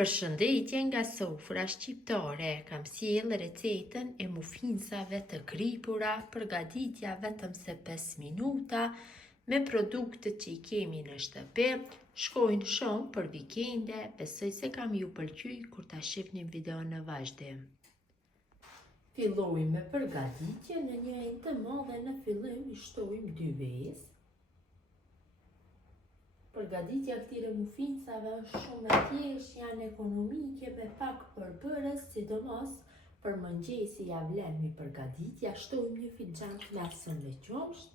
Përshëndetje nga sofra shqiptare, kam sjellë recetën e mufinsave të kripura, përgatitja vetëm se 5 minuta, me produktet që i kemi në shtëpi, shkojnë shumë për vikende, besoj se kam ju pëlqy kur ta shihni videon në vazhdim. Fillojmë me përgatitje, në një të madhe në fillim i shtojmë 2 vezë. Përgatitja këtyre mufinsave është shumë e thjeshtë, janë ekonomike me pak përbërës, sidomos për mëngjesi ja vlen mi përgatitja. Shtojmë 1 filxhan të mesëm me qumsht,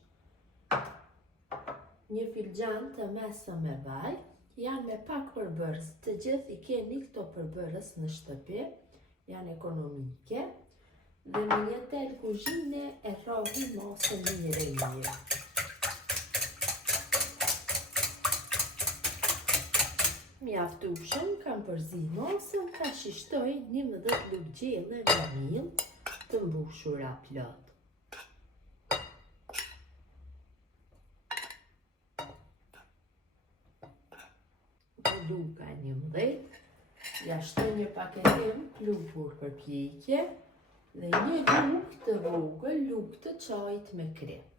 1 filxhan të mesëm me vaj, janë me pak përbërës, të gjithë i keni këto përbërës në shtëpi, janë ekonomike, dhe me një tel kuzhine e rrohi masën mirë. Mjaftueshëm, kam përzi masën, ta shishtoj 11 lugë gjelle vanilë të mbushura plot. Luka 11, ja shtoj një paketim klupur për pjekje dhe 1 lugë të vogël lugë të çajit me krem.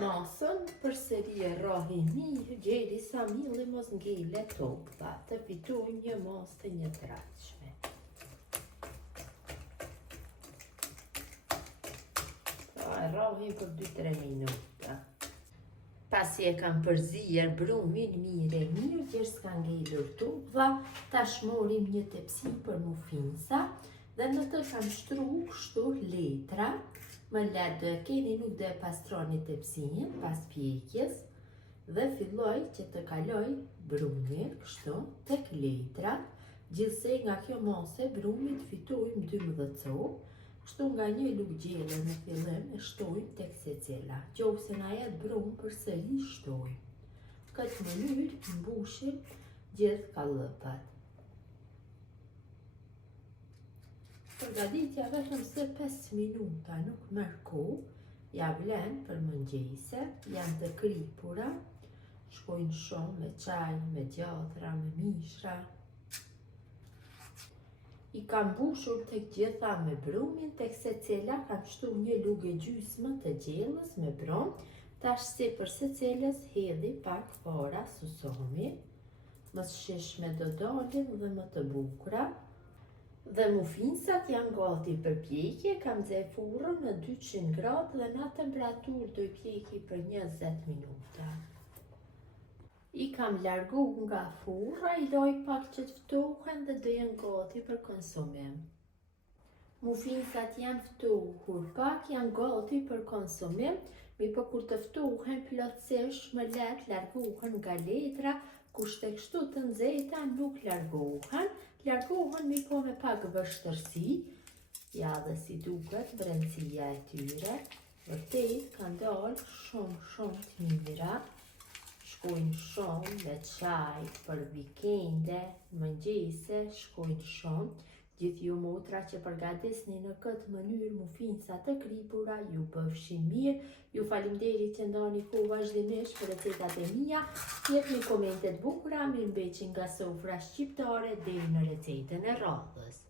Masën përsëri e rrohi mirë derisa milli mos ngele tokta, të fitojmë një masë të njëtrajtshme. E rrohi për 2-3 minuta. Pasi e kam përzier brumin mirë, që s'ka ngelur tokta, tash morim një tepsi për mufinsa dhe në të kam shtru kështu letra. Më letë keni nuk dhe pastroni tepsin pas pjekjes dhe filloj që të kaloj brumin kështu tek letrat, gjithsej nga kjo mase brumit fitojmë 12 copë, kështu nga 1 lugë gjelle në fillim e shtojmë tek secila. Qofse na jet brum përsëri shtojmë. Këtë mënyrë mbushim gjithë kallëpat. Përgatitja vetëm se 5 minuta, nuk merr kohë, ja vlen për mëngjese, janë të kripura, shkojnë shumë me çaj, me djatra, me mishra. I kam mbushur tek gjitha me brumin, tek secila kam shtu 1 lugë e gjysmë të gjellës me brum, tash sipër secelës hedhi pak fara susami, më shishme do dalin dhe më të bukura. Dhe mufinsat janë gati për pjekje, kam nxjerr furrën në 200 gradë dhe në temperaturë do i pjeki për 20 minuta. I kam largu nga furra, i loj pak që të ftohen dhe do jenë gati për konsumim. Mufinsat janë ftohur pak, janë gati për konsumim, mirëpo kur të ftohen plotësisht më lehtë largohen nga letra, kushte kështu të nxehta nuk largohen mirëpo me pak vështërsi. Ja dhe si duket brendësia e tyre, vërtet kanë dalë shumë të mira, shkojnë shumë me çaj për vikende, mëngjese, shkojnë shumë. Gjithë ju motra që përgatisni në këtë mënyrë mufinsa të kripura, ju bëfshin mirë. Ju faleminderit që ndani kohë vazhdimisht për recetat e mia. Jepni komente të bukura, mirëmbëjtje nga sofra shqiptare deri në recetën e radhës.